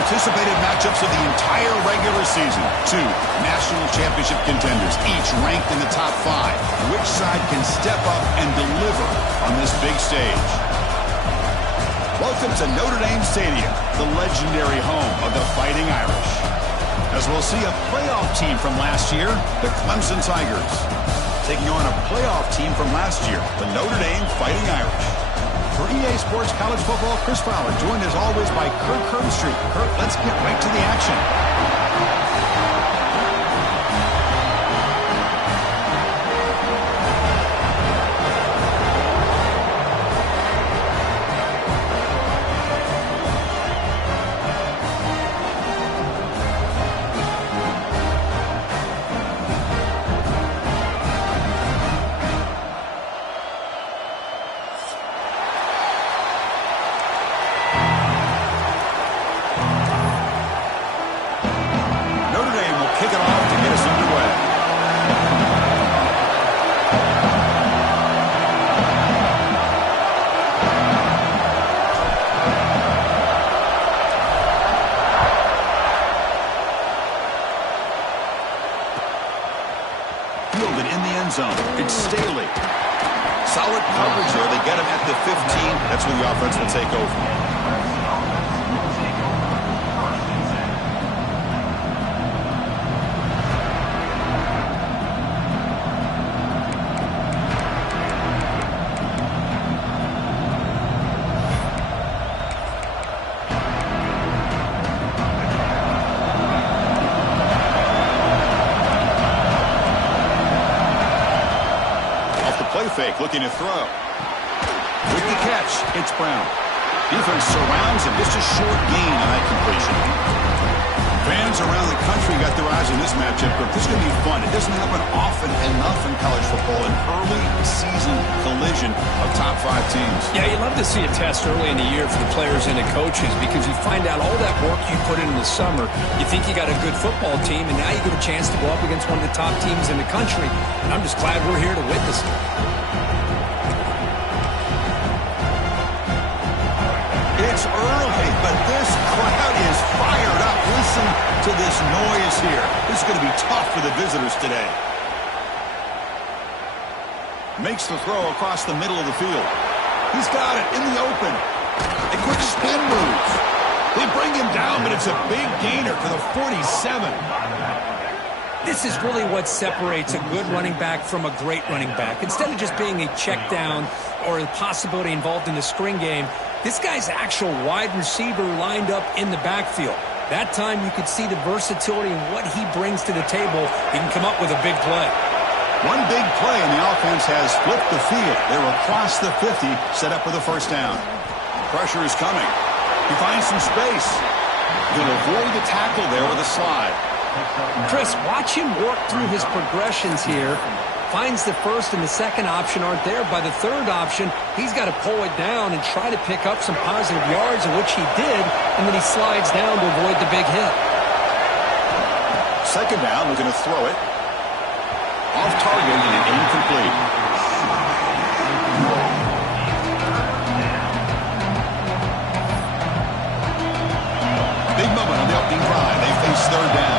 anticipated matchups of the entire regular season. Two national championship contenders, each ranked in the top 5. Which side can step up and deliver on this big stage? Welcome to Notre Dame Stadium, the legendary home of the Fighting Irish. As we'll see a playoff team from last year, the Clemson Tigers, taking on a playoff team from last year, the Notre Dame Fighting Irish. For EA Sports College Football, Chris Fowler, joined as always by Kurt Kirkstreet. Kurt, let's get right to the action. It's Staley. Solid coverage there. They get him at the 15. That's where the offense will take over. Fake, looking to throw. With the catch, it's Brown. Defense surrounds him. Just a short gain on that completion. Fans around the country got their eyes on this matchup, but this is going to be fun. It doesn't happen often enough in college football, an early season collision of top 5 teams. Yeah, you love to see a test early in the year for the players and the coaches because you find out all that work you put in the summer. You think you got a good football team, and now you get a chance to go up against one of the top teams in the country. And I'm just glad we're here to witness it. It's early, but this crowd is fired up. Listen to this noise here. This is going to be tough for the visitors today. Makes the throw across the middle of the field. He's got it in the open. A quick spin move. They bring him down, but it's a big gainer for the 47. This is really what separates a good running back from a great running back. Instead of just being a check down or a possibility involved in the screen game, this guy's actual wide receiver lined up in the backfield. That time you could see the versatility and what he brings to the table. He can come up with a big play. One big play and the offense has flipped the field. They're across the 50, set up for the first down. Pressure is coming. He finds some space. He'll avoid the tackle there with a slide. Chris, watch him work through his progressions here. Finds the first and the second option aren't there. By the third option, he's got to pull it down and try to pick up some positive yards, in which he did, and then he slides down to avoid the big hit. Second down, looking to throw it. Off target and incomplete. Big moment on the opening drive. They face third down.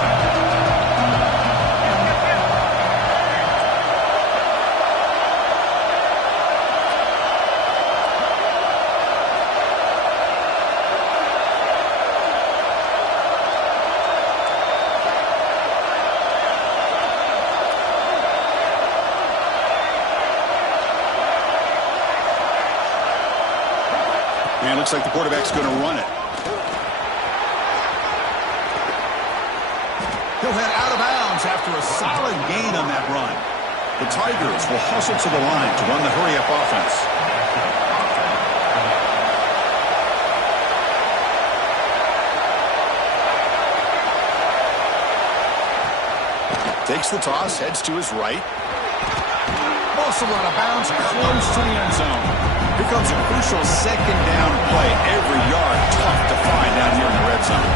And looks like the quarterback's going to run it. He'll head out of bounds after a solid gain on that run. The Tigers will hustle to the line to run the hurry-up offense. Takes the toss, heads to his right. Also out of bounds, close to the end zone. Here comes a crucial second down play. Every yard tough to find down here in the red zone.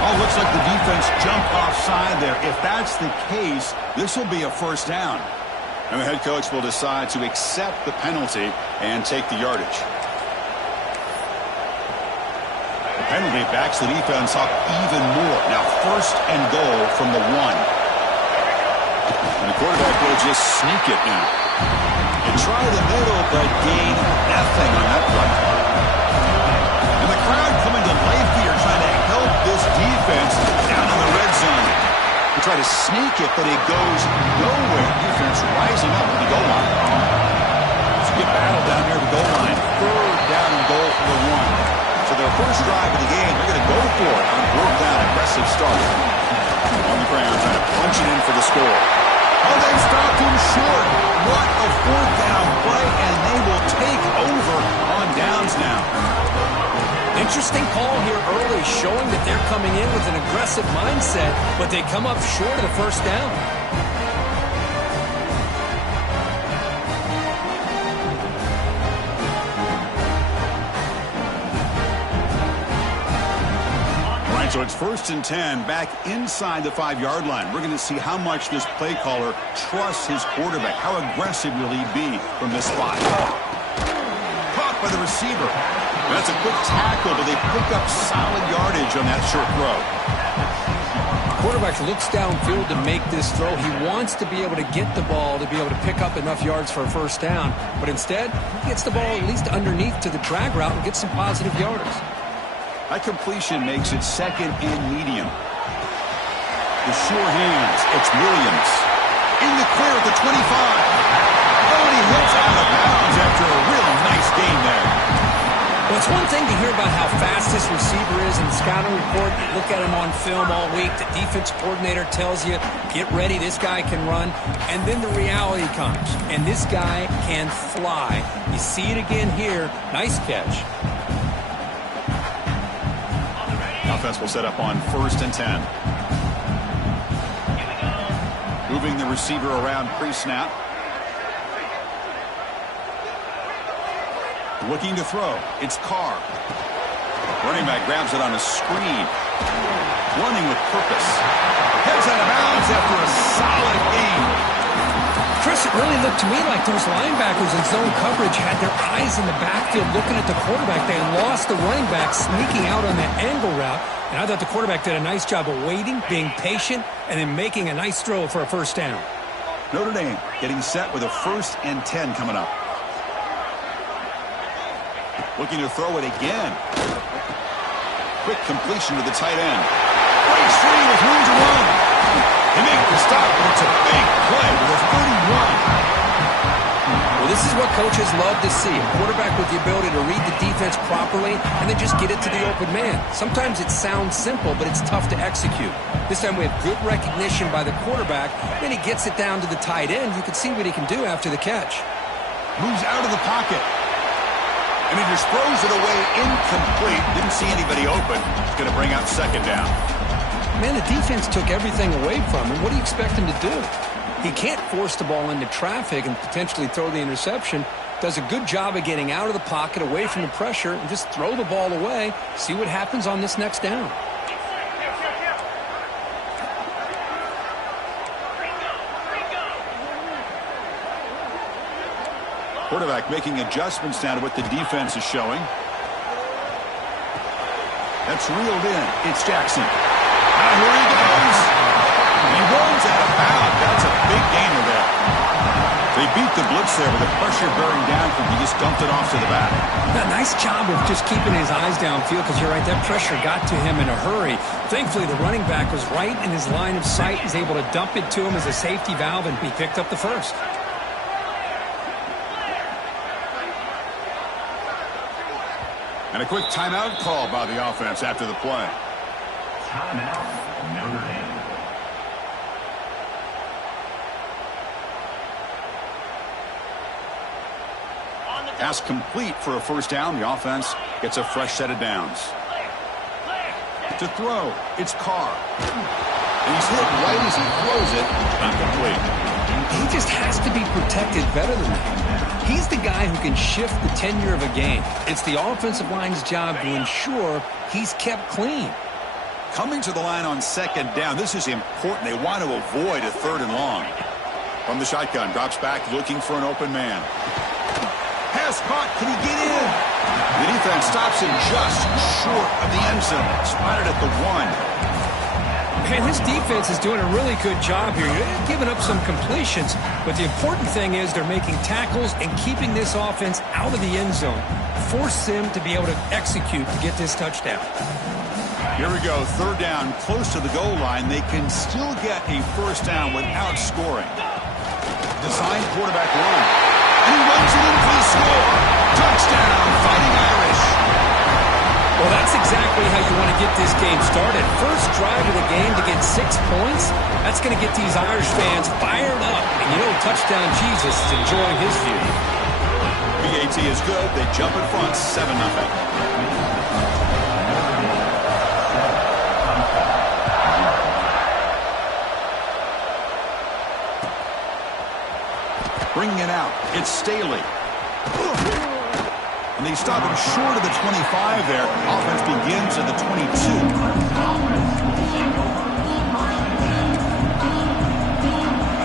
Oh, looks like the defense jumped offside there. If that's the case, this will be a first down. And the head coach will decide to accept the penalty and take the yardage. The penalty backs the defense up even more. Now 1st and goal from the 1. And the quarterback will just sneak it now. And try the middle, but gain nothing on that play. And the crowd coming to life here, trying to help this defense down in the red zone. They try to sneak it, but it goes nowhere. Defense rising up at the goal line. It's a good battle down here at the goal line. 3rd down and goal for the 1. So their first drive of the game, they're going to go for it on 4th down. Aggressive start. On the ground, trying to punch it in for the score. Oh, they stopped him short. What a 4th down play, and they will take over on downs now. Interesting call here early, showing that they're coming in with an aggressive mindset, but they come up short of the 1st down. All right, so it's 1st and 10 back inside the 5-yard line. We're going to see how much this play caller trusts his quarterback. How aggressive will he be from this spot? Caught by the receiver. That's a quick tackle, but they pick up solid yardage on that short throw. Quarterback looks downfield to make this throw. He wants to be able to get the ball to be able to pick up enough yards for a 1st down, but instead he gets the ball at least underneath to the drag route and gets some positive yardage. That completion makes it 2nd and medium. The sure hands, it's Williams. In the clear at the 25. Oh, and he hits out of bounds after a really nice gain there. Well, it's one thing to hear about how fast this receiver is in the scouting report. You look at him on film all week. The defense coordinator tells you, get ready, this guy can run. And then the reality comes, and this guy can fly. You see it again here. Nice catch. Offense will set up on 1st and 10. Moving the receiver around pre-snap. Looking to throw. It's Carr. Running back grabs it on a screen. Running with purpose. Heads out of bounds after a solid gain. Chris, it really looked to me like those linebackers in zone coverage had their eyes in the backfield looking at the quarterback. They lost the running back sneaking out on that angle route. And I thought the quarterback did a nice job of waiting, being patient, and then making a nice throw for a 1st down. Notre Dame getting set with a 1st and 10 coming up. Looking to throw it again. Quick completion to the tight end. Breaks free with room to run. They make the stop, but it's a big play with a 31. Well, this is what coaches love to see. A quarterback with the ability to read the defense properly and then just get it to the open man. Sometimes it sounds simple, but it's tough to execute. This time we have good recognition by the quarterback. Then he gets it down to the tight end. You can see what he can do after the catch. Moves out of the pocket. And he just throws it away incomplete. Didn't see anybody open. He's going to bring out 2nd down. Man, the defense took everything away from him. What do you expect him to do? He can't force the ball into traffic and potentially throw the interception. Does a good job of getting out of the pocket, away from the pressure, and just throw the ball away. See what happens on this next down. Quarterback making adjustments now to what the defense is showing. That's reeled in. It's Jackson. Now here he goes. He rolls out of bounds. That's a big gainer there. They beat the blitz there with the pressure bearing down from him. He just dumped it off to the back. Yeah, nice job of just keeping his eyes downfield because you're right, that pressure got to him in a hurry. Thankfully, the running back was right in his line of sight. He's able to dump it to him as a safety valve, and he picked up the 1st. And a quick timeout call by the offense after the play. Timeout, Notre Dame. Pass complete for a 1st down. The offense gets a fresh set of downs. To throw, it's Carr. And he's hit right as he throws it. Not complete. He just has to be protected better than that. He's the guy who can shift the tenure of a game. It's the offensive line's job to ensure he's kept clean. Coming to the line on 2nd down. This is important. They want to avoid a 3rd and long. From the shotgun, drops back looking for an open man. Pass caught. Can he get in? The defense stops him just short of the end zone. Spotted at the 1. Man, this defense is doing a really good job here. They're giving up some completions, but the important thing is they're making tackles and keeping this offense out of the end zone. Force them to be able to execute to get this touchdown. Here we go. Third down, close to the goal line. They can still get a first down without scoring. Designed quarterback run. And he runs it in for the score. Touchdown, Fighting Irish. Well, that's exactly how you want to get this game started. First drive of the game to get 6 points. That's going to get these Irish fans fired up. And you know, Touchdown Jesus is enjoying his view. PAT is good. They jump in front, 7-0. Bringing it out. It's Staley. And they stop him short of the 25 there. Offense begins at the 22.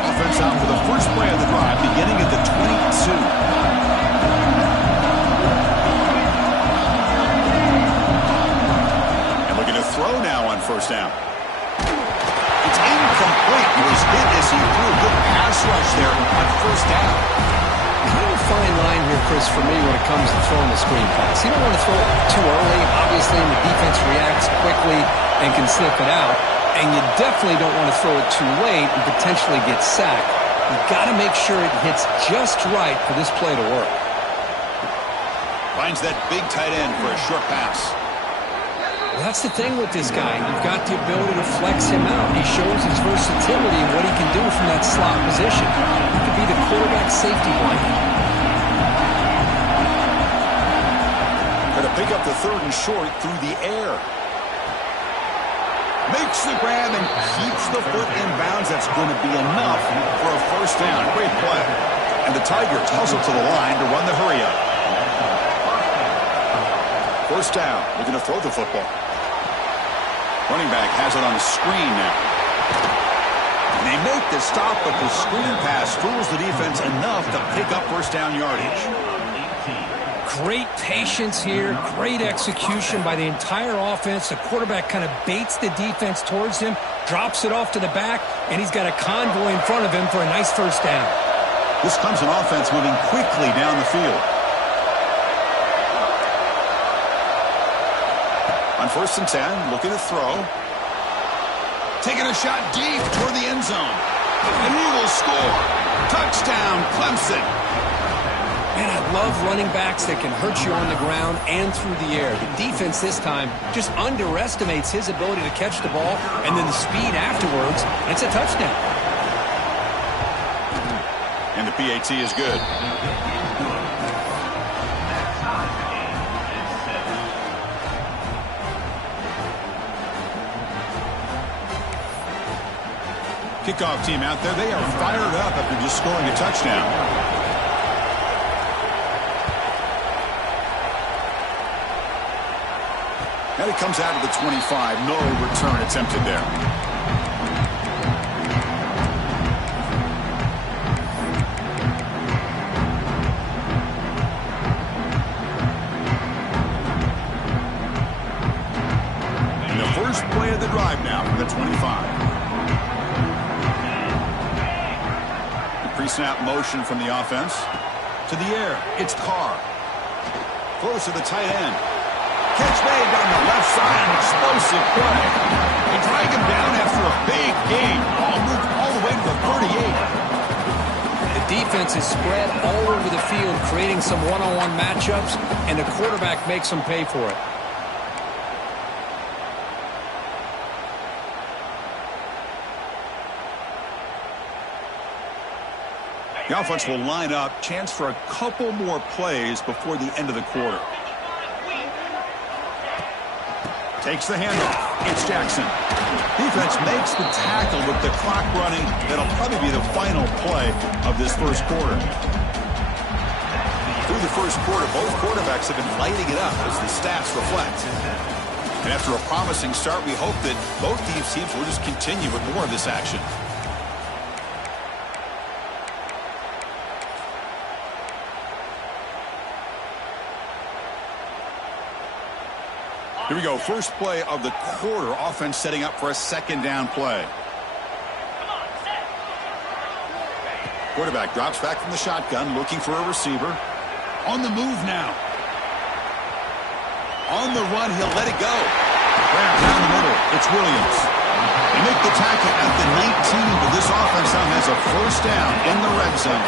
Offense out for the first play of the drive, beginning at the 22. And looking to throw now on first down. It's incomplete. He was hit as he threw a good pass rush there on first down. Kind of a fine line here, Chris, for me when it comes to throwing the screen pass. You don't want to throw it too early, obviously, and the defense reacts quickly and can slip it out. And you definitely don't want to throw it too late and potentially get sacked. You've got to make sure it hits just right for this play to work. Finds that big tight end for a short pass. Well, that's the thing with this guy. You've got the ability to flex him out. He shows his versatility and what he can do from that slot position. He could be the quarterback safety blanket. Going to pick up the third and short through the air. Makes the grab and keeps the foot in bounds. That's going to be enough for a first down. Great play. And the Tigers hustle to the line to run the hurry-up. First down. Looking to throw the football. Running back has it on the screen now. And they make the stop, but the screen pass fools the defense enough to pick up first down yardage. Great patience here, great execution by the entire offense. The quarterback kind of baits the defense towards him, drops it off to the back, and he's got a convoy in front of him for a nice first down. This comes an offense moving quickly down the field. On first and 10, looking to throw. Taking a shot deep toward the end zone. And he will score. Touchdown, Clemson. Man, I love running backs that can hurt you on the ground and through the air. The defense this time just underestimates his ability to catch the ball, and then the speed afterwards, it's a touchdown. And the PAT is good. Kickoff team out there, they are fired up after just scoring a touchdown. And it comes out of the 25. No return attempted there. And the first play of the drive now from the 25. Pre-snap motion from the offense. To the air. It's Carr. Close to the tight end. Catch made on the left side. An explosive play. They drag him down after a big gain. Ball moved all the way to the 38. The defense is spread all over the field, creating some one-on-one matchups, and the quarterback makes them pay for it. The offense will line up. Chance for a couple more plays before the end of the quarter. Takes the handoff. It's Jackson. Defense makes the tackle with the clock running. That'll probably be the final play of this first quarter. Through the first quarter, both quarterbacks have been lighting it up as the stats reflect. And after a promising start, we hope that both these teams will just continue with more of this action. Here we go. First play of the quarter. Offense setting up for a second down play. Quarterback drops back from the shotgun, looking for a receiver. On the move now. On the run, he'll let it go. Grab down the middle. It's Williams. They make the tackle at the 19, but this offense now has a first down in the red zone.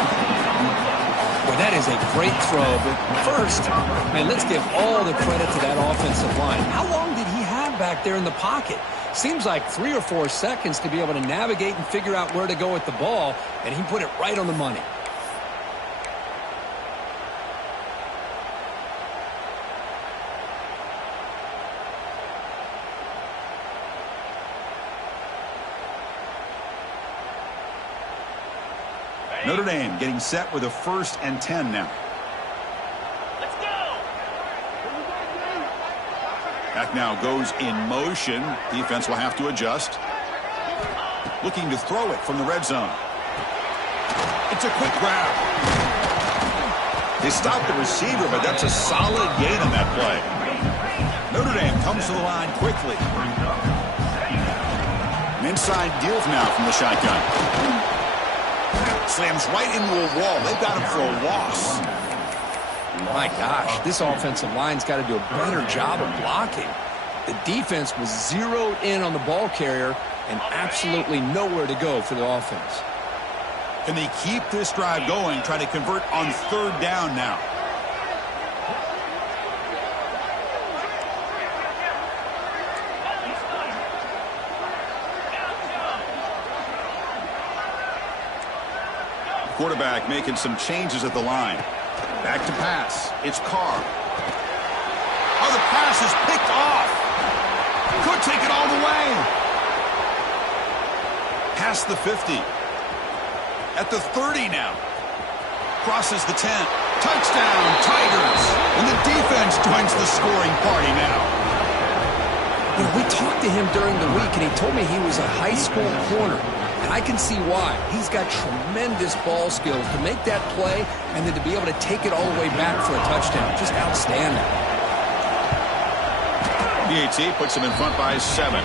Well, that is a great throw, but first, man, let's give all the credit to that offensive line. How long did he have back there in the pocket? Seems like 3 or 4 seconds to be able to navigate and figure out where to go with the ball, and he put it right on the money. Notre Dame getting set with a 1st and 10 now. Let's go. Back now goes in motion. Defense will have to adjust. Looking to throw it from the red zone. It's a quick grab. They stopped the receiver, but that's a solid gain on that play. Notre Dame comes to the line quickly. An inside give now from the shotgun. Slams right into a wall. They've got him for a loss. My gosh, this offensive line's got to do a better job of blocking. The defense was zeroed in on the ball carrier and absolutely nowhere to go for the offense. Can they keep this drive going, try to convert on 3rd down now? Quarterback making some changes at the line. Back to pass. It's Carr. Oh, the pass is picked off. Could take it all the way. Past the 50. At the 30 now. Crosses the 10. Touchdown, Tigers. And the defense joins the scoring party now. You know, we talked to him during the week, and he told me he was a high school corner. And I can see why. He's got tremendous ball skills to make that play and then to be able to take it all the way back for a touchdown. Just outstanding. PAT puts him in front by 7.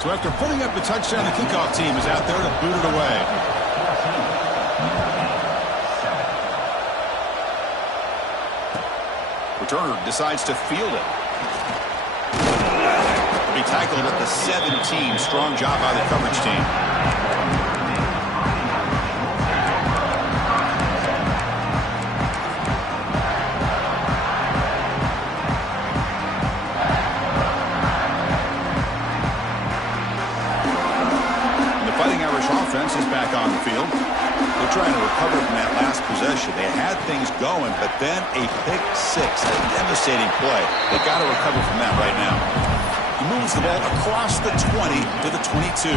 So after putting up the touchdown, the kickoff team is out there to boot it away. Returner decides to field it. He tackled at the 17. Strong job by the coverage team. And the Fighting Irish offense is back on the field. They're trying to recover from that last possession. They had things going, but then a pick 6, a devastating play. They got to recover from that right now. He moves the ball across the 20 to the 22.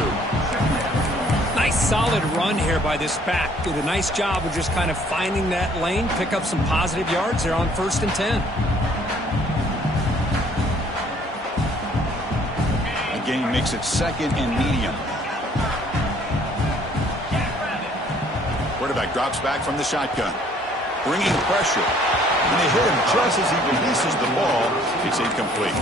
Nice solid run here by this back. Did a nice job of just kind of finding that lane, pick up some positive yards there on 1st and 10. A gain makes it 2nd and medium. Quarterback drops back from the shotgun. Bringing pressure. And they hit him just as he releases the ball. It's incomplete.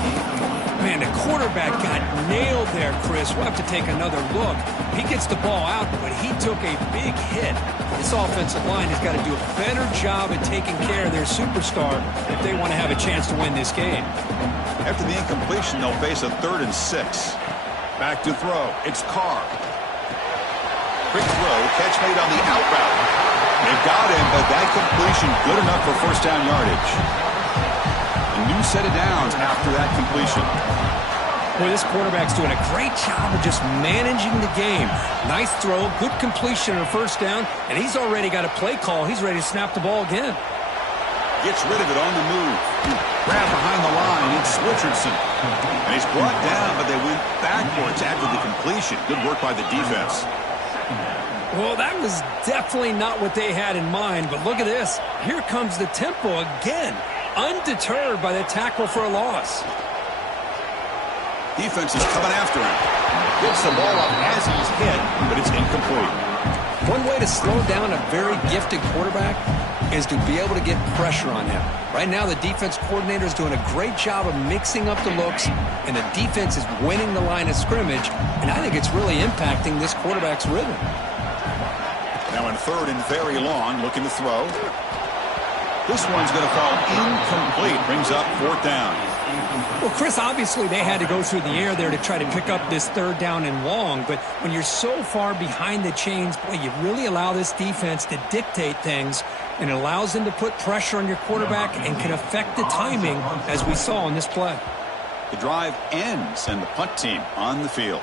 Man, the quarterback got nailed there, Chris. We'll have to take another look. He gets the ball out, but he took a big hit. This offensive line has got to do a better job at taking care of their superstar if they want to have a chance to win this game. After the incompletion, they'll face a 3rd and 6. Back to throw. It's Carr. Quick throw. Catch made on the out route. They've got him, but that completion good enough for 1st down yardage. A new set of downs after that completion. Boy, this quarterback's doing a great job of just managing the game. Nice throw, good completion on 1st down, and he's already got a play call. He's ready to snap the ball again. Gets rid of it on the move. Grab behind the line. It's Richardson. And he's brought down, but they went backwards after the completion. Good work by the defense. Well, that was definitely not what they had in mind, but look at this. Here comes the tempo again, undeterred by the tackle for a loss. Defense is coming after him. Gets the ball up as he's hit, but it's incomplete. One way to slow down a very gifted quarterback, is to be able to get pressure on him. Right now, the defense coordinator is doing a great job of mixing up the looks, and the defense is winning the line of scrimmage, and I think it's really impacting this quarterback's rhythm. Now in third and very long, looking to throw. This one's going to fall incomplete. Brings up fourth down. Well, Chris, obviously they had to go through the air there to try to pick up this third down and long, but when you're so far behind the chains, boy, you really allow this defense to dictate things, and it allows them to put pressure on your quarterback and can affect the timing, as we saw in this play. The drive ends, and the punt team on the field.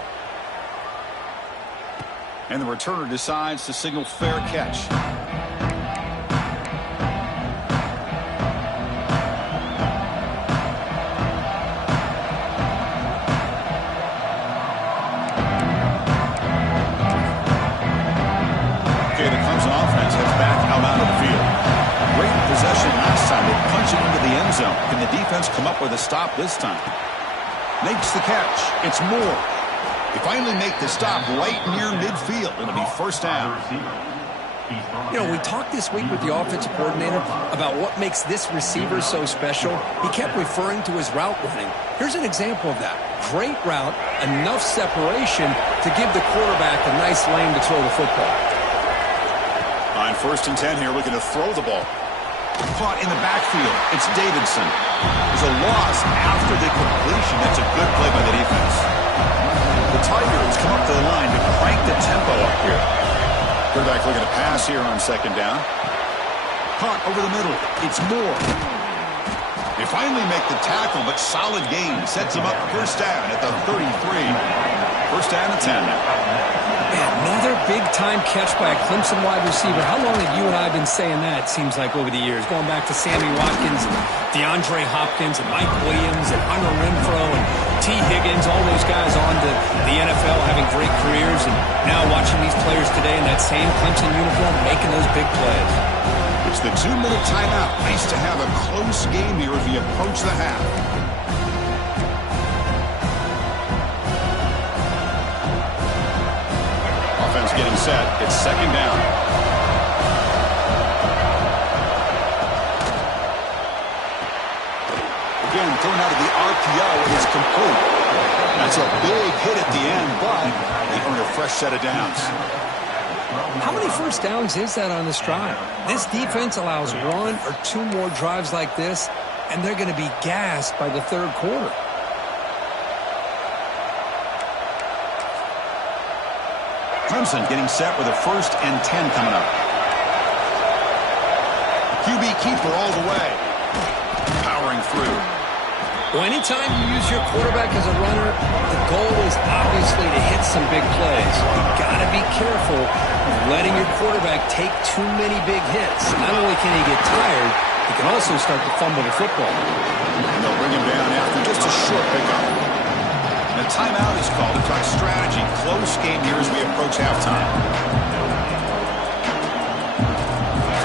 And the returner decides to signal fair catch. Okay, the Clemson offense heads back out onto the field. Great possession last time. They punch it into the end zone. Can the defense come up with a stop this time? Makes the catch. It's Moore. They finally make the stop right near midfield. It'll be first down. You know, we talked this week with the offensive coordinator about what makes this receiver so special. He kept referring to his route running. Here's an example of that. Great route, enough separation to give the quarterback a nice lane to throw the football. On first and 10 here, looking to throw the ball. Caught in the backfield. It's Davidson. There's a loss after the completion. That's a good play by the defense. The Tigers come up to the line to crank the tempo up here. Quarterback looking to pass here on second down. Caught over the middle. It's Moore. They finally make the tackle, but solid gain. Sets them up first down at the 33. First down and 10 now. Another big-time catch by a Clemson wide receiver. How long have you and I been saying that, it seems like, over the years? Going back to Sammy Watkins, and DeAndre Hopkins, and Mike Williams, and Hunter Renfro, and T. Higgins, all those guys on to the NFL having great careers, and now watching these players today in that same Clemson uniform making those big plays. It's the 2-minute timeout. Nice to have a close game here as we approach the half. Offense getting set. It's second down. Again, thrown out of the RPO. It's complete. That's a big hit at the end, but they earn a fresh set of downs. How many first downs is that on this drive? This defense allows one or two more drives like this, and they're going to be gassed by the third quarter. Clemson getting set with a first and 10 coming up. QB keeper all the way. Powering through. Well, anytime you use your quarterback as a runner, the goal is obviously to hit some big plays. You've got to be careful of letting your quarterback take too many big hits. Not only can he get tired, he can also start to fumble the football. And they'll bring him down after just a short pickup. And a timeout is called to talk strategy. Close game here as we approach halftime.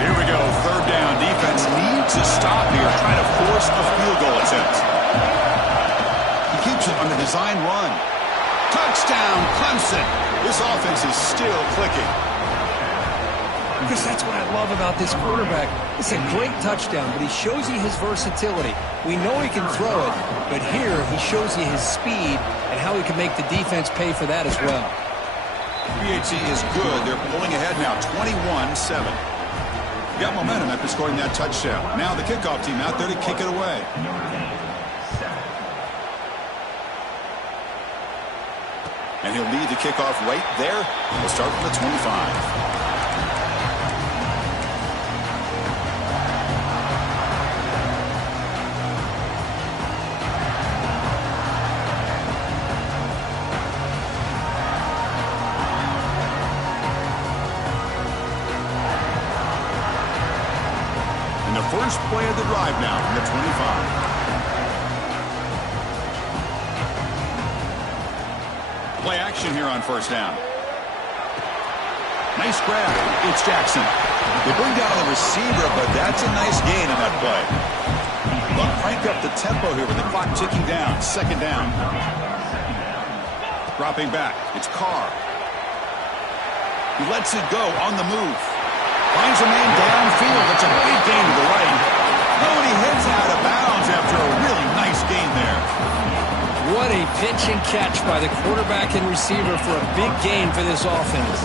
Here we go, third down. Defense needs a stop here, trying to force a field goal attempt. He keeps it on the design run. Touchdown, Clemson. This offense is still clicking. Because that's what I love about this quarterback. It's a great touchdown, but he shows you his versatility. We know he can throw it, but here he shows you his speed and how he can make the defense pay for that as well. BHC is good. They're pulling ahead now, 21-7. Got momentum after scoring that touchdown. Now the kickoff team out there to kick it away. And he'll lead the kickoff right there. We'll start from the 25. First play of the drive now from the 25. Play action here on first down. Nice grab. It's Jackson. They bring down the receiver, but that's a nice gain in that play. They'll crank up the tempo here with the clock ticking down. Second down. Dropping back. It's Carr. He lets it go on the move. Finds a man downfield. It's a great gain to the right. Oh, and he heads out of bounds after a really nice gain there. What a pitch and catch by the quarterback and receiver for a big gain for this offense.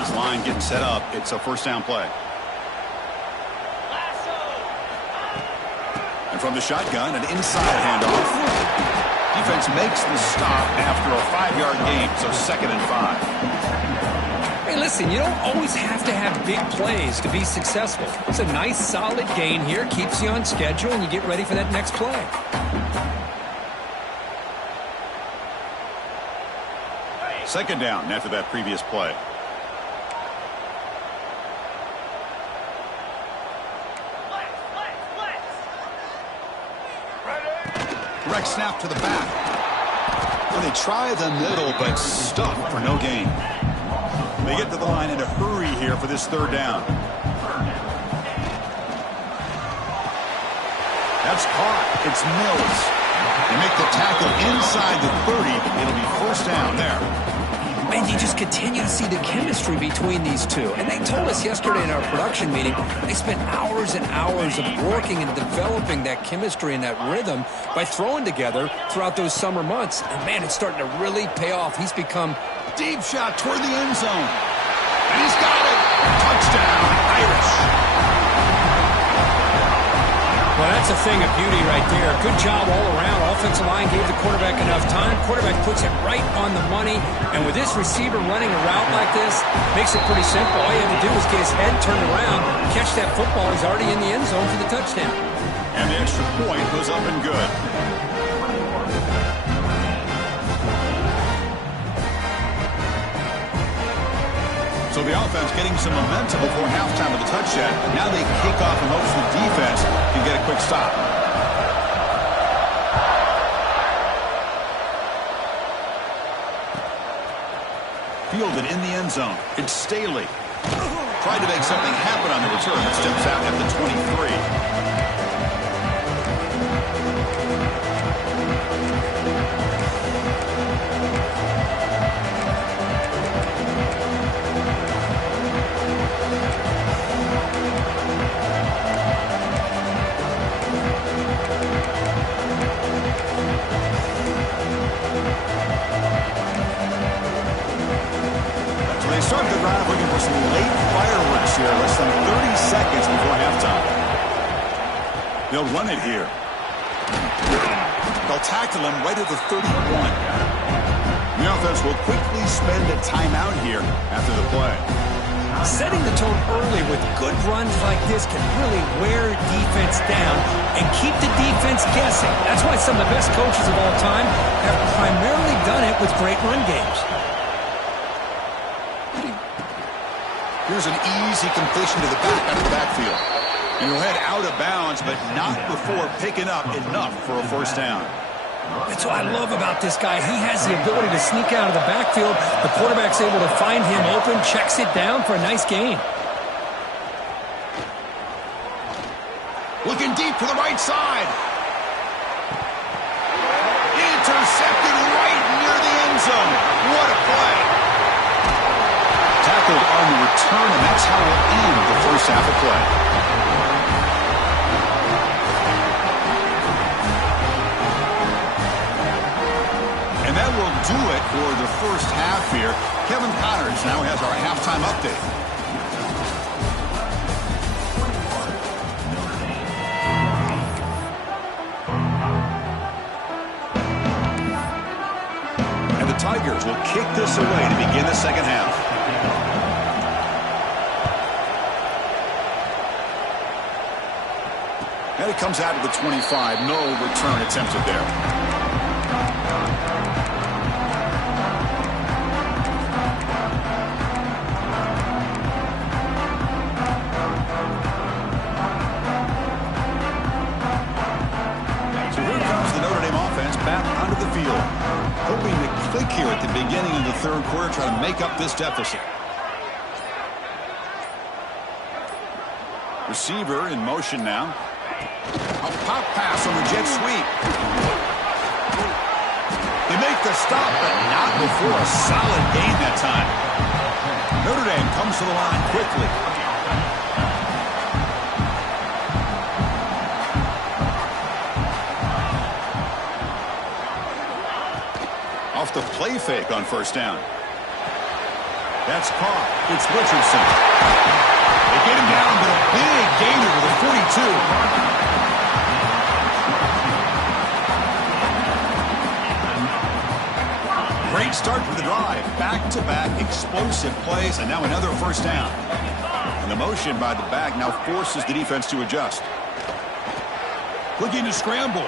This line getting set up. It's a first down play. And from the shotgun, an inside handoff. Defense makes the stop after a 5-yard gain, so 2nd and 5. Hey, listen, you don't always have to have big plays to be successful. It's a nice, solid gain here, keeps you on schedule, and you get ready for that next play. Second down after that previous play. Direct snap to the back. Well, they try the middle, but stuffed for no gain. They get to the line in a hurry here for this 3rd down. That's caught. It's Mills. They make the tackle inside the 30. It'll be first down there. And you just continue to see the chemistry between these two. And they told us yesterday in our production meeting, they spent hours and hours of working and developing that chemistry and that rhythm by throwing together throughout those summer months. And, man, it's starting to really pay off. He's become... Deep shot toward the end zone. And he's got it. Touchdown, Irish. Well, that's a thing of beauty right there. Good job all around. Offensive line gave the quarterback enough time. Quarterback puts it right on the money. And with this receiver running a route like this, makes it pretty simple. All you have to do is get his head turned around, catch that football. He's already in the end zone for the touchdown. And the extra point goes up and good. So the offense getting some momentum before halftime of the touchdown. Now they kick off in hopes the defense can get a quick stop. Fielded in the end zone. It's Staley. Tried to make something happen on the return. It steps out at the 23. Start the drive looking for some late fireworks here. Less than 30 seconds before halftime. They'll run it here. They'll tackle him right at the 31. The offense will quickly spend a timeout here after the play. Setting the tone early with good runs like this can really wear defense down and keep the defense guessing. That's why some of the best coaches of all time have primarily done it with great run games. Here's an easy completion to the back out of the backfield. And he'll head out of bounds, but not before picking up enough for a first down. That's what I love about this guy. He has the ability to sneak out of the backfield. The quarterback's able to find him open, checks it down for a nice gain. Looking deep to the right side. Intercepted right near the end zone. What a play. Tackled on the return, and that's how we'll end the first half of play. And that will do it for the first half here. Kevin Connors now has our halftime update. And the Tigers will kick this away to begin the second half. And it comes out of the 25. No return attempted there. So here comes the Notre Dame offense back onto the field. Hoping to click here at the beginning of the third quarter, try to make up this deficit. Receiver in motion now. A pop pass on the jet sweep. They make the stop, but not before a solid gain that time. Notre Dame comes to the line quickly. Off the play fake on first down. That's caught. It's Richardson. They get him down, but a big gainer to the 42. Great start to the drive. Back-to-back explosive plays, and now another first down. And the motion by the back now forces the defense to adjust. Looking to scramble.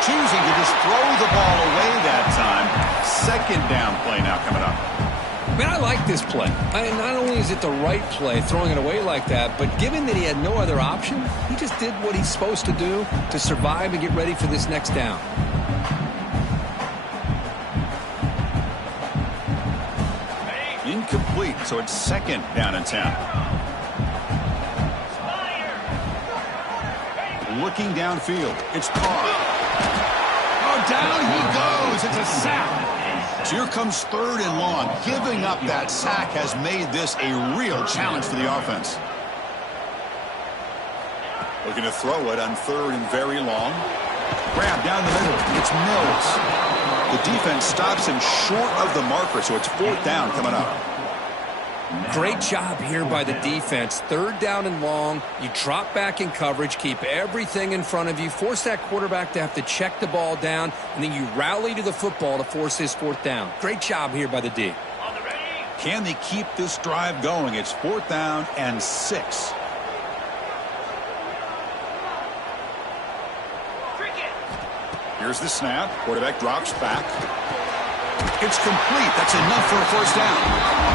Choosing to just throw the ball away that time. Second down play now coming up. Man, I like this play. Not only is it the right play, throwing it away like that, but given that he had no other option, he just did what he's supposed to do to survive and get ready for this next down. Incomplete, so it's second down and 10. Looking downfield, it's Carr. Oh, down he goes. It's a sack. So here comes third and long. Giving up that sack has made this a real challenge for the offense. Looking to throw it on third and very long. Grab down the middle. It's Mills. The defense stops him short of the marker, so it's fourth down coming up. Great job here by the defense. Third down and long. You drop back in coverage, keep everything in front of you, force that quarterback to have to check the ball down, and then you rally to the football to force his fourth down. Great job here by the D. Can they keep this drive going? It's fourth down and 6. Here's the snap. Quarterback drops back. It's complete. That's enough for a first down.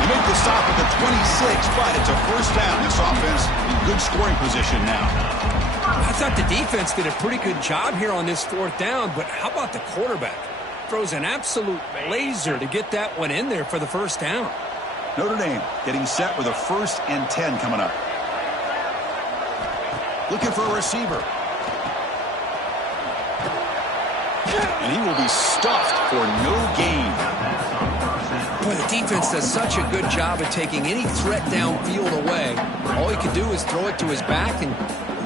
They make the stop at the 26, but it's a first down. This offense in good scoring position now. I thought the defense did a pretty good job here on this fourth down, but how about the quarterback? Throws an absolute laser to get that one in there for the first down. Notre Dame getting set with a 1st and 10 coming up. Looking for a receiver. And he will be stuffed for no gain. Boy, the defense does such a good job of taking any threat downfield away. All he can do is throw it to his back, and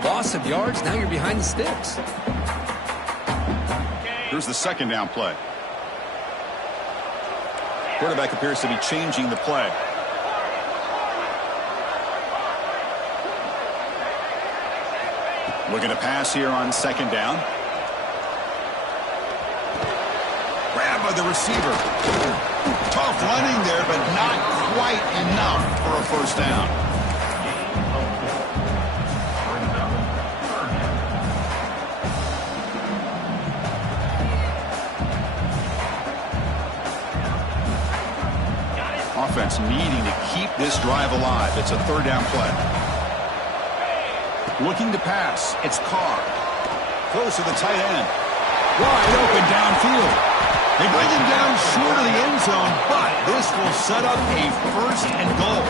loss of yards, now you're behind the sticks. Here's the second down play. Quarterback appears to be changing the play. Looking to pass here on second down. Grab by the receiver. Tough running there, but not quite enough for a first down. Offense needing to keep this drive alive. It's a third down play. Looking to pass. It's Carr. Close to the tight end. Wide open downfield. They bring him down short of the end zone, but this will set up a first and goal.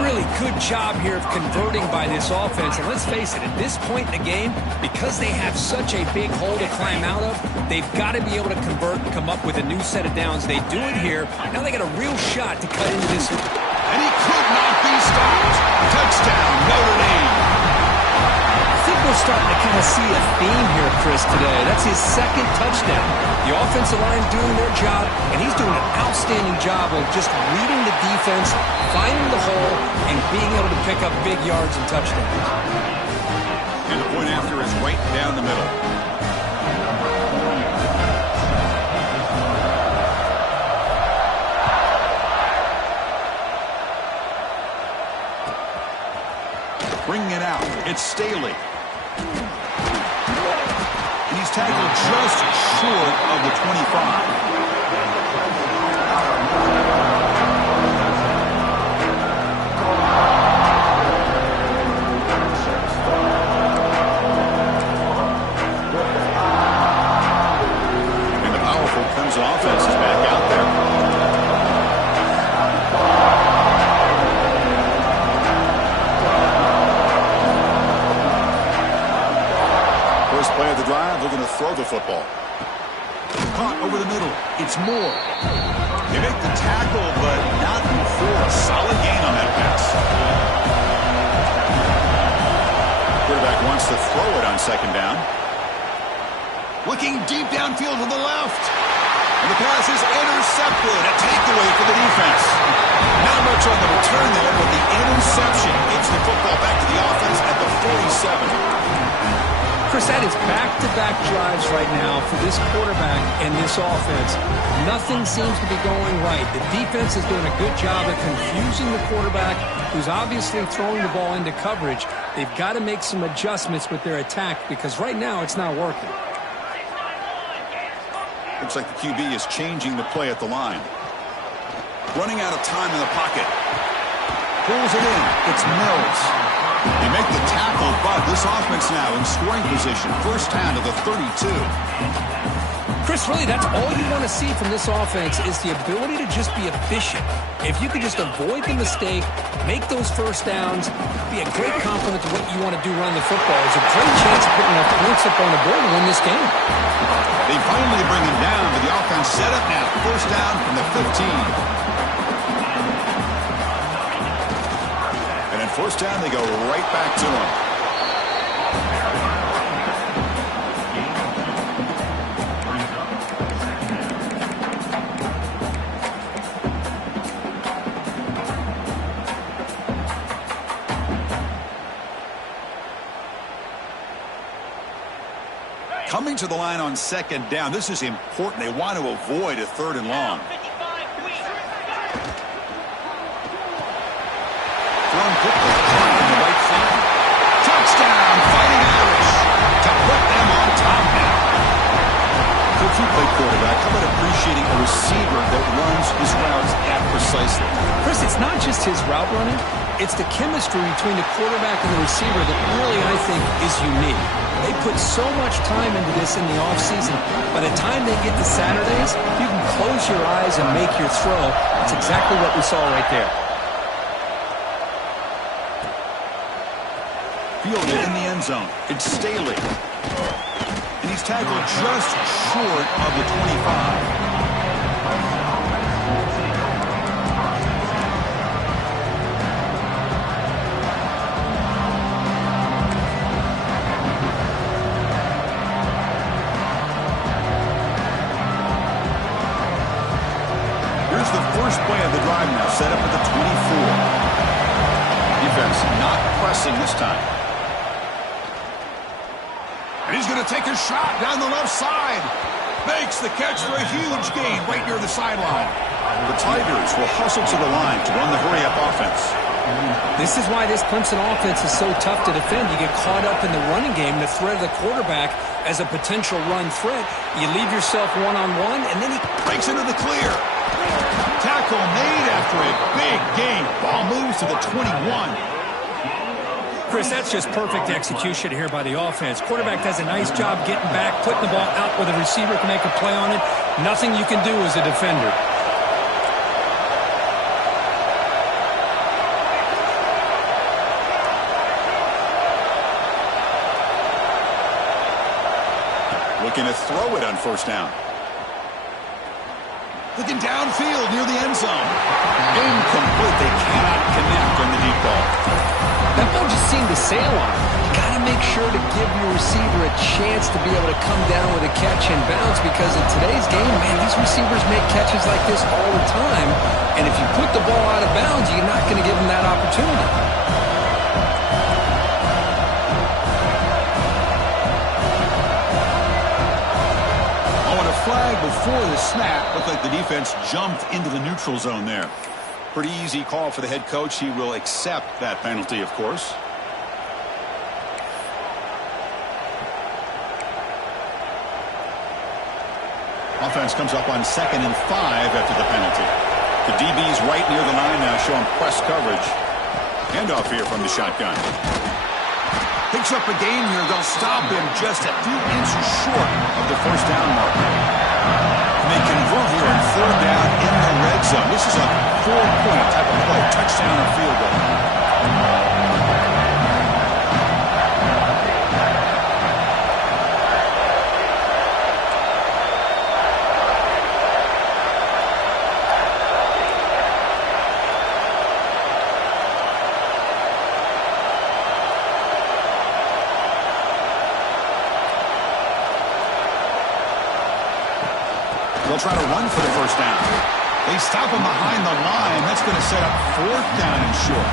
Really good job here of converting by this offense. And let's face it, at this point in the game, because they have such a big hole to climb out of, they've got to be able to convert and come up with a new set of downs. They do it here. Now they got a real shot to cut into this. And he could not be stopped. Touchdown, Notre Dame. I think we're starting to kind of see a theme here, Chris, today. That's his second touchdown. The offensive line doing their job, and he's doing an outstanding job of just reading the defense, finding the hole, and being able to pick up big yards and touchdowns. And the point after is right down the middle. Bringing it out, it's Staley. And he's tackled just short of the 25. And the powerful Clemson offense is back out there. play of the drive, looking to throw the football. Caught over the middle. It's Moore. They make the tackle, but not before a solid gain on that pass. Quarterback wants to throw it on second down. Looking deep downfield to the left. And the pass is intercepted. A takeaway for the defense. Not much on the return there, but the interception gets the football back to the offense at the 47. Chris, that is back-to-back drives right now for this quarterback and this offense. Nothing seems to be going right. The defense is doing a good job at confusing the quarterback, who's obviously throwing the ball into coverage. They've got to make some adjustments with their attack because right now it's not working. Looks like the QB is changing the play at the line. Running out of time in the pocket. Pulls it in. It's Mills. They make the tackle, but this offense now in scoring position. First down to the 32. Chris, really, that's all you want to see from this offense is the ability to just be efficient. If you could just avoid the mistake, make those first downs, be a great compliment to what you want to do running the football. There's a great chance of putting enough points up on the board to win this game. They finally bring him down, but the offense set up now. First down from the 15. First down, they go right back to him. Coming to the line on second down, this is important. They want to avoid a third and long. Touchdown, Fighting Irish, to put them on top now. Coach, you play quarterback. How about appreciating a receiver that runs his routes that precisely? Chris, it's not just his route running. It's the chemistry between the quarterback and the receiver that really, I think, is unique. They put so much time into this in the offseason. By the time they get to Saturdays, you can close your eyes and make your throw. That's exactly what we saw right there. Fielded in the end zone. It's Staley. And he's tackled just short of the 25. Here's the first play of the drive now, set up at the 24. Defense not pressing this time. And he's going to take a shot down the left side. Makes the catch for a huge gain right near the sideline. The Tigers will hustle to the line to run the hurry-up offense. This is why this Clemson offense is so tough to defend. You get caught up in the running game, the threat of the quarterback as a potential run threat. You leave yourself one-on-one, and then he breaks into the clear. Tackle made after a big gain. Ball moves to the 21. Chris, that's just perfect execution here by the offense. Quarterback does a nice job getting back, putting the ball out where the receiver can make a play on it. Nothing you can do as a defender. Looking to throw it on first down. Looking downfield near the end zone. Incomplete. They cannot connect on the deep ball. That ball just seemed to sail on. You got to make sure to give your receiver a chance to be able to come down with a catch and bounce, because in today's game, man, these receivers make catches like this all the time. And if you put the ball out of bounds, you're not going to give them that opportunity. Flag before the snap. Looked like the defense jumped into the neutral zone there. Pretty easy call for the head coach. He will accept that penalty, of course. Offense comes up on 2nd and 5 after the penalty. The DB's right near the line now, showing press coverage. Handoff here from the shotgun. Picks up a gain here. They'll stop him just a few inches short of the first down mark. And they convert here on 3rd down in the red zone. This is a 4-point type of play. Touchdown or field goal. They'll try to run for the first down. They stop him behind the line. That's going to set up 4th down and short.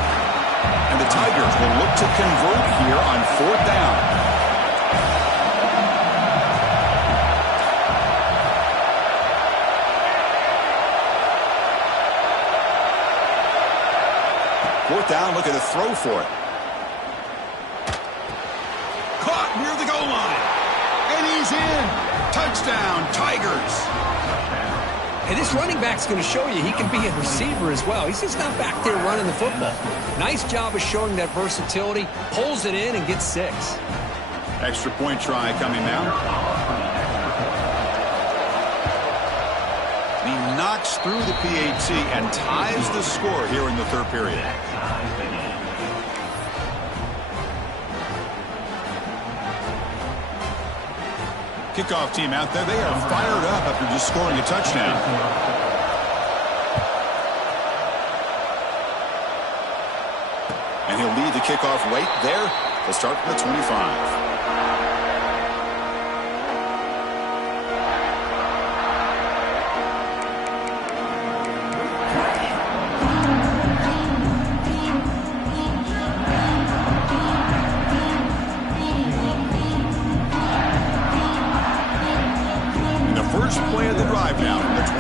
And the Tigers will look to convert here on 4th down. Fourth down, looking to throw for it. Caught near the goal line. And he's in. Touchdown, Tigers. And this running back's going to show you he can be a receiver as well. He's just not back there running the football. Nice job of showing that versatility. Pulls it in and gets 6. Extra point try coming now. He knocks through the PAT and ties the score here in the 3rd period. Kickoff team out there. They are fired up after just scoring a touchdown. And he'll lead the kickoff right there. They'll start from the 25. First play of the drive now from the 25.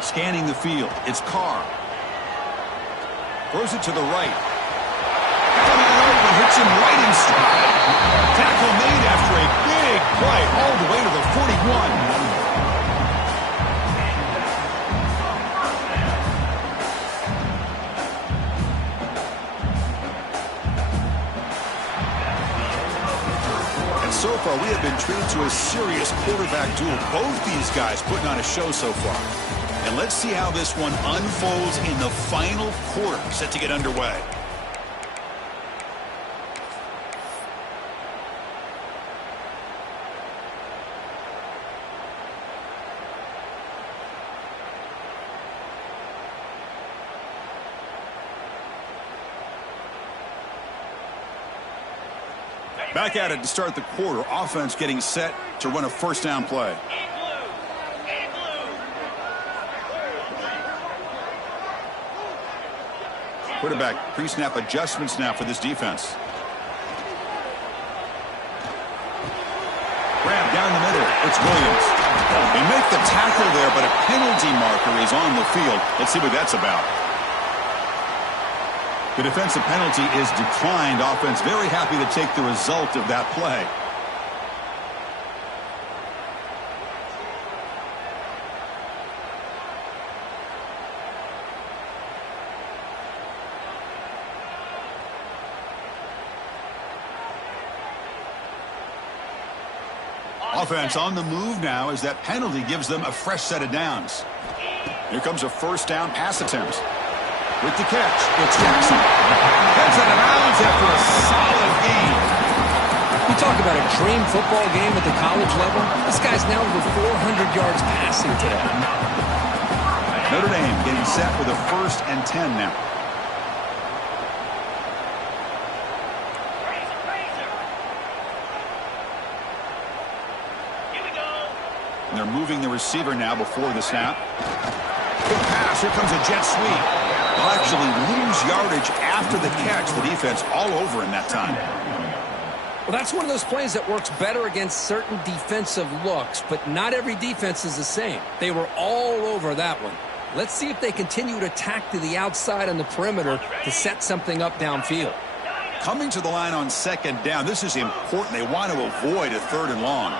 Scanning the field. It's Carr. Throws it to the right. Coming over, hits him right in stride. Tackle made after a big play all the way to the 41. So far, we have been treated to a serious quarterback duel. Both these guys putting on a show so far. And let's see how this one unfolds in the final quarter, set to get underway. Back at it to start the quarter. Offense getting set to run a first down play. Quarterback pre-snap adjustments now for this defense. Grab down the middle. It's Williams. They make the tackle there, but a penalty marker is on the field. Let's see what that's about. The defensive penalty is declined. Offense very happy to take the result of that play. Offense on the move now as that penalty gives them a fresh set of downs. Here comes a first down pass attempt. With the catch, it's Jackson. Heads out of bounds after a solid game. You talk about a dream football game at the college level. This guy's now over 400 yards passing today. Notre Dame getting set with a 1st and 10 now. And they're moving the receiver now before the snap. Good pass. Here comes a jet sweep. They'll actually lose yardage after the catch. The defense all over in that time. Well, that's one of those plays that works better against certain defensive looks, but not every defense is the same. They were all over that one. Let's see if they continue to tack to the outside on the perimeter to set something up downfield. Coming to the line on 2nd down. This is important. They want to avoid a 3rd and long.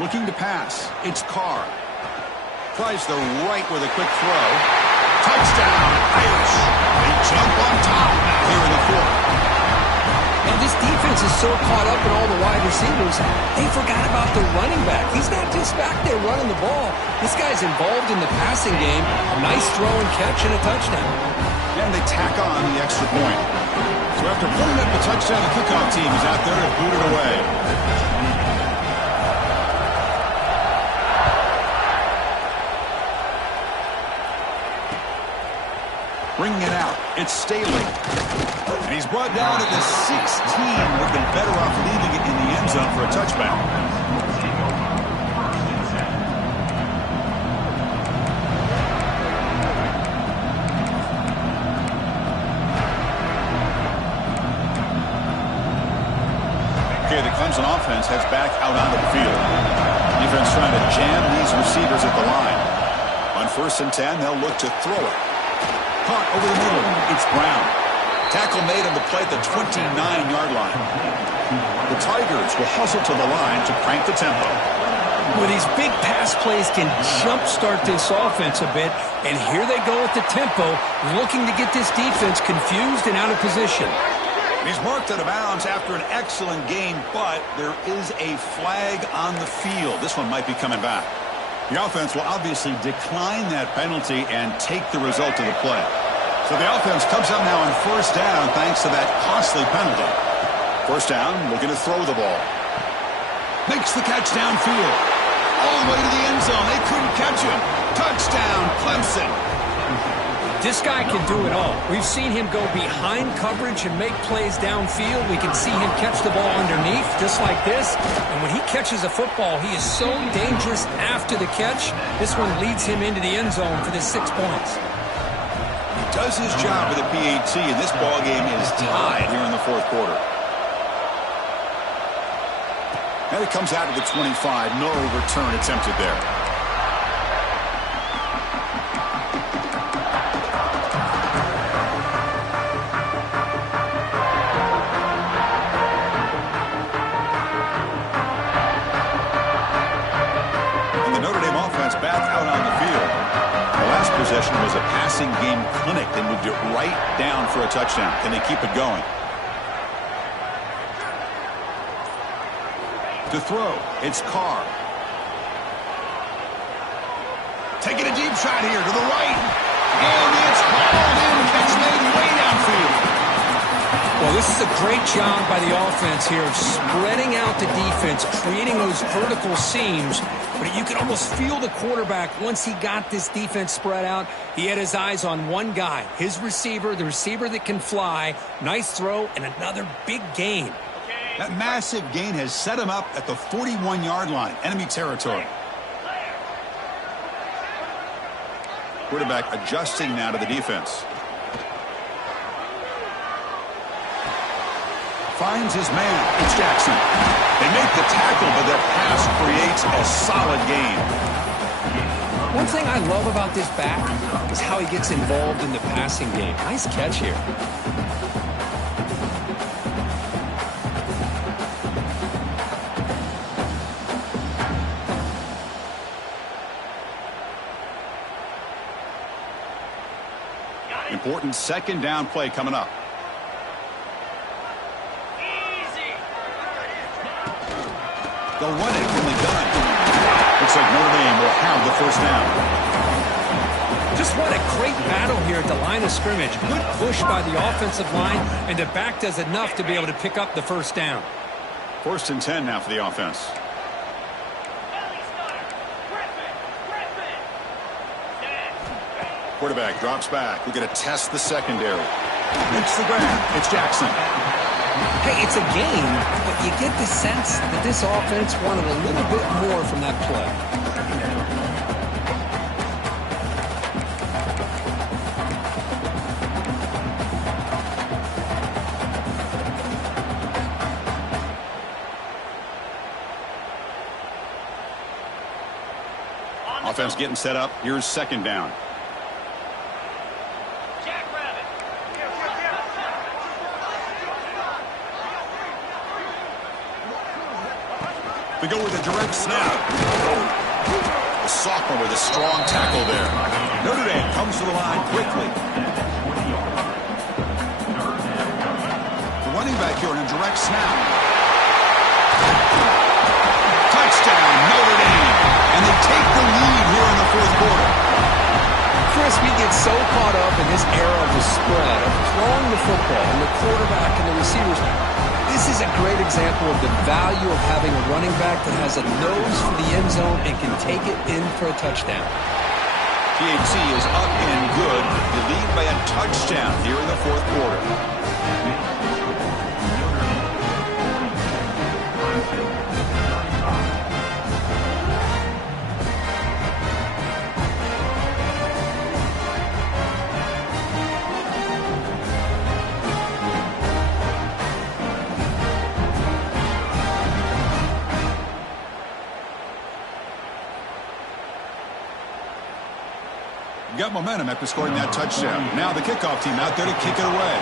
Looking to pass. It's Carr. Tries the right with a quick throw. Touchdown, Irish. They jump on top now here in the 4th. Now, this defense is so caught up in all the wide receivers, they forgot about the running back. He's not just back there running the ball. This guy's involved in the passing game. A nice throw and catch and a touchdown. And they tack on the extra point. So after putting up the touchdown, the kickoff team is out there to boot it away. bringing it out. It's Staley. And he's brought down at the 16. Would have been better off leaving it in the end zone for a touchback. Okay, the Clemson offense heads back out onto the field. Defense trying to jam these receivers at the line. On 1st and 10, they'll look to throw it. Caught over the middle. It's Brown. Tackle made on the play at the 29-yard line. The Tigers will hustle to the line to crank the tempo. Well, these big pass plays can jumpstart this offense a bit, and here they go at the tempo, looking to get this defense confused and out of position. He's marked out of bounds after an excellent game, but there is a flag on the field. This one might be coming back. The offense will obviously decline that penalty and take the result of the play. So the offense comes up now on 1st down thanks to that costly penalty. 1st down, looking to throw the ball. Makes the catch downfield. All the way to the end zone. They couldn't catch him. Touchdown, Clemson. This guy can do it all. We've seen him go behind coverage and make plays downfield. We can see him catch the ball underneath, just like this. And when he catches a football, he is so dangerous after the catch. This one leads him into the end zone for the 6 points. He does his job with a PAT, and this ball game is tied here in the 4th quarter. Now he comes out of the 25. No return attempted there. Possession was a passing game clinic. They moved it right down for a touchdown. Can they keep it going? To throw, it's Carr. Taking a deep shot here to the right. And it's hauled in. Catch made way downfield. Well, this is a great job by the offense here of spreading out the defense, creating those vertical seams. But you could almost feel the quarterback, once he got this defense spread out, he had his eyes on one guy, his receiver, the receiver that can fly. Nice throw and another big gain. That massive gain has set him up at the 41-yard line, enemy territory. Quarterback adjusting now to the defense. Finds his man. It's Jackson. They make the tackle, but that pass creates a solid gain. One thing I love about this back is how he gets involved in the passing game. Nice catch here. Important 2nd down play coming up. They'll run it from the gun. Looks like Notre Dame will have the 1st down. Just what a great battle here at the line of scrimmage. Good push by the offensive line, and the back does enough to be able to pick up the 1st down. 1st and 10 now for the offense. Quarterback drops back. We're going to test the secondary. Makes the grab. It's Jackson. Hey, it's a game, but you get the sense that this offense wanted a little bit more from that play. Offense getting set up. Here's 2nd down. They go with a direct snap. The sophomore with a strong tackle there. Notre Dame comes to the line quickly. The running back here in a direct snap. Touchdown, Notre Dame. And they take the lead here in the 4th quarter. Chris, we get so caught up in this era of the spread, of throwing the football, and the quarterback and the receivers. This is a great example of the value of having a running back that has a nose for the end zone and can take it in for a touchdown. PAT is up and good. You lead by a touchdown here in the fourth quarter. Got momentum after scoring that touchdown. Now the kickoff team out there to kick it away.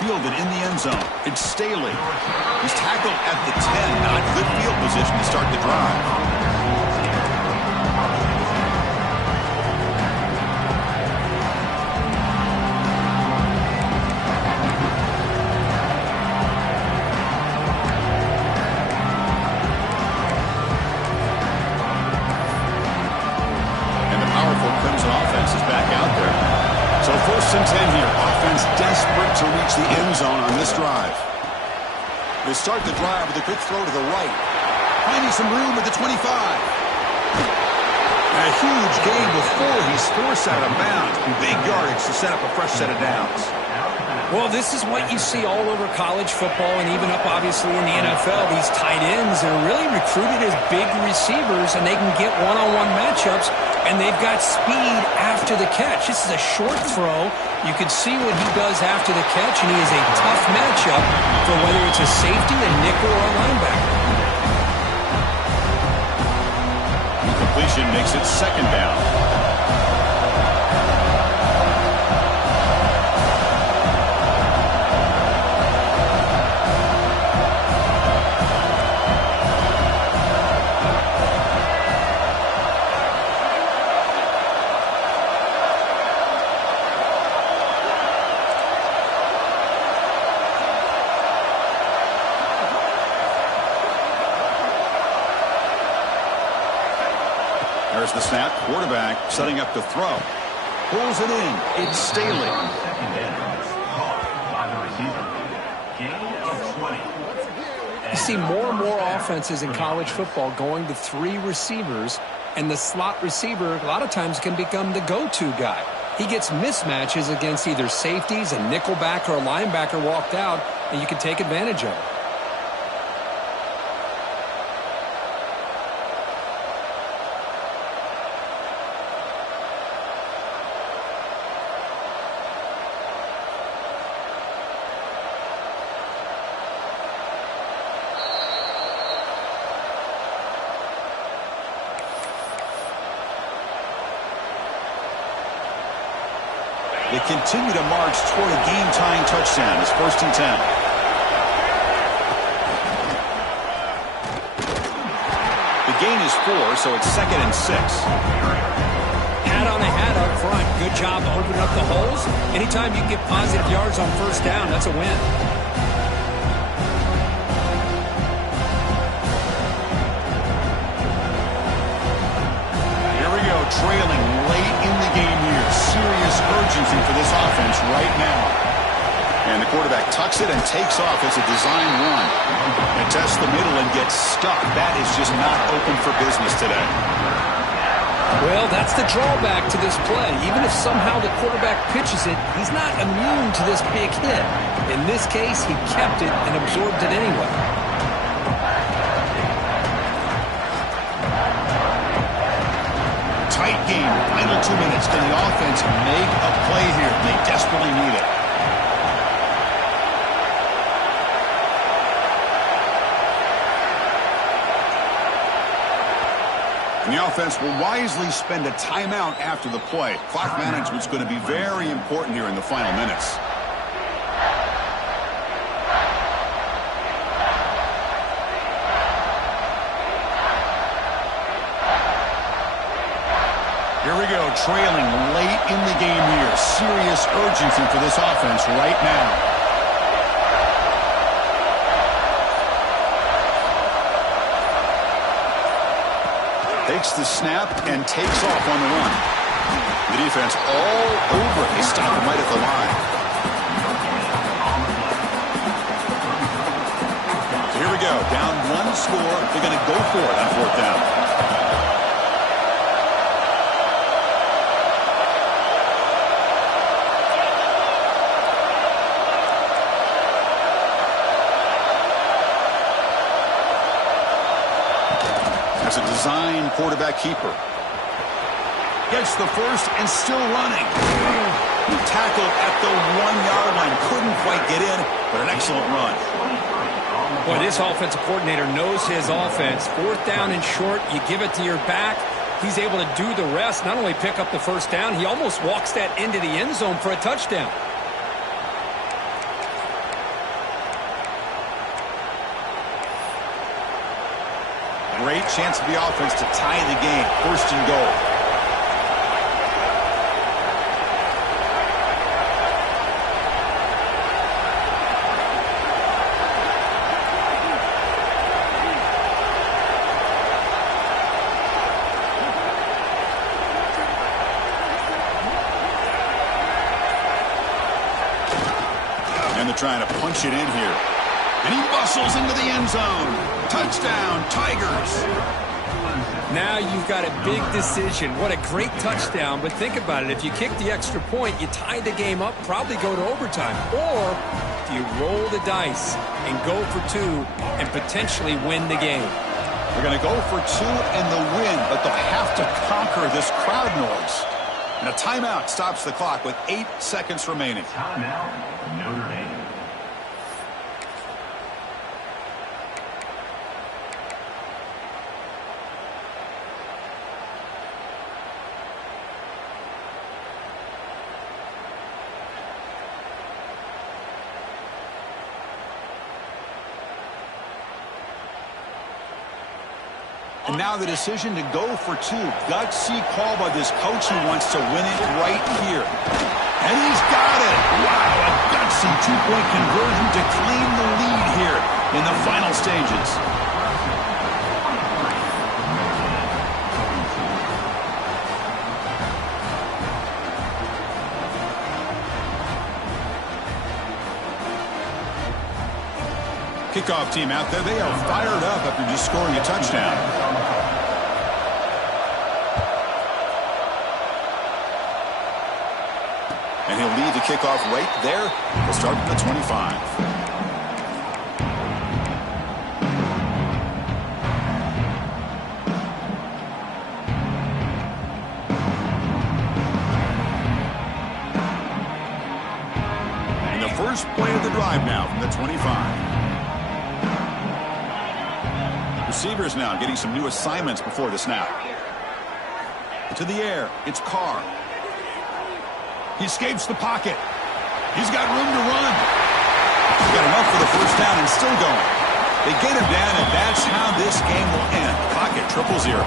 Fielded in the end zone. It's Staley. He's tackled at the 10. Not good field position to start the drive. First and 10 here. Offense desperate to reach the end zone on this drive. They start the drive with a quick throw to the right. Finding some room at the 25. And a huge gain before he's forced out of bounds. Big yardage to set up a fresh set of downs. Well, this is what you see all over college football and even up, obviously, in the NFL. These tight ends are really recruited as big receivers, and they can get one-on-one matchups, and they've got speed after the catch. This is a short throw. You can see what he does after the catch, and he is a tough matchup for whether it's a safety, a nickel, or a linebacker. Completion makes it second down. There's the snap. Quarterback setting up to throw. Pulls it in. It's Staley. You see more and more offenses in college football going to three receivers, and the slot receiver a lot of times can become the go-to guy. He gets mismatches against either safeties, a nickelback, or a linebacker walked out, and you can take advantage of it. They continue to march toward a game-tying touchdown. It's first and 10. The gain is 4, so it's second and 6. Hat on a hat up front. Good job opening up the holes. Anytime you can get positive yards on first down, that's a win. Trailing late in the game here. Serious urgency for this offense right now. And the quarterback tucks it and takes off as a design run. And tests the middle and gets stuck. That is just not open for business today. Well, that's the drawback to this play. Even if somehow the quarterback pitches it, he's not immune to this big hit. In this case, he kept it and absorbed it anyway. Tight game. Final 2 minutes. Can the offense make a play here? They desperately need it. And the offense will wisely spend a timeout after the play. Clock management's going to be very important here in the final minutes. Here we go, trailing late in the game here. Serious urgency for this offense right now. Takes the snap and takes off on the run. The defense all over it. They stop him right at the line. score, they're going to go for it on fourth down. There's a design quarterback keeper. Gets the first and still running. Tackled at the 1-yard line. Couldn't quite get in, but an excellent run. Boy, this offensive coordinator knows his offense. Fourth down and short, you give it to your back. He's able to do the rest, not only pick up the first down, he almost walks that into the end zone for a touchdown. Great chance for the offense to tie the game. First and goal. And they're trying to punch it in here. And he bustles into the end zone. Touchdown, Tigers. Now you've got a big decision. What a great touchdown. But think about it. If you kick the extra point, you tie the game up, probably go to overtime. Or do you roll the dice and go for two and potentially win the game? They're going to go for two and the win, but they'll have to conquer this crowd noise. And a timeout stops the clock with 8 seconds remaining. Timeout, Notre Dame. And now the decision to go for two. Gutsy call by this coach who wants to win it right here. And he's got it. Wow, a gutsy two-point conversion to claim the lead here in the final stages. Kickoff team out there, they are fired up after just scoring a touchdown. And he'll lead the kickoff right there. He'll start from the 25. And the first play of the drive now from the 25. Receivers now getting some new assignments before the snap. To the air, it's Carr. He escapes the pocket. He's got room to run. He's got enough for the first down and still going. They get him down, and that's how this game will end. Pocket 0-0.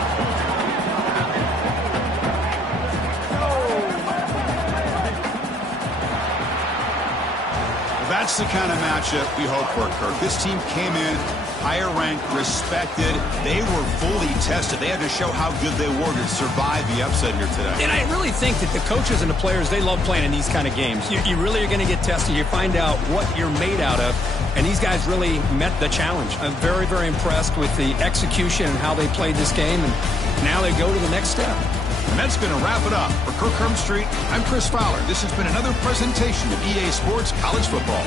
That's the kind of matchup we hope for, Kirk. This team came in higher ranked, respected. They were fully tested. They had to show how good they were to survive the upset here today. And I really think that the coaches and the players, they love playing in these kind of games. You really are going to get tested. You find out what you're made out of. And these guys really met the challenge. I'm very, very impressed with the execution and how they played this game. And now they go to the next step. And that's going to wrap it up. For Kirk Street, I'm Chris Fowler. This has been another presentation of EA Sports College Football.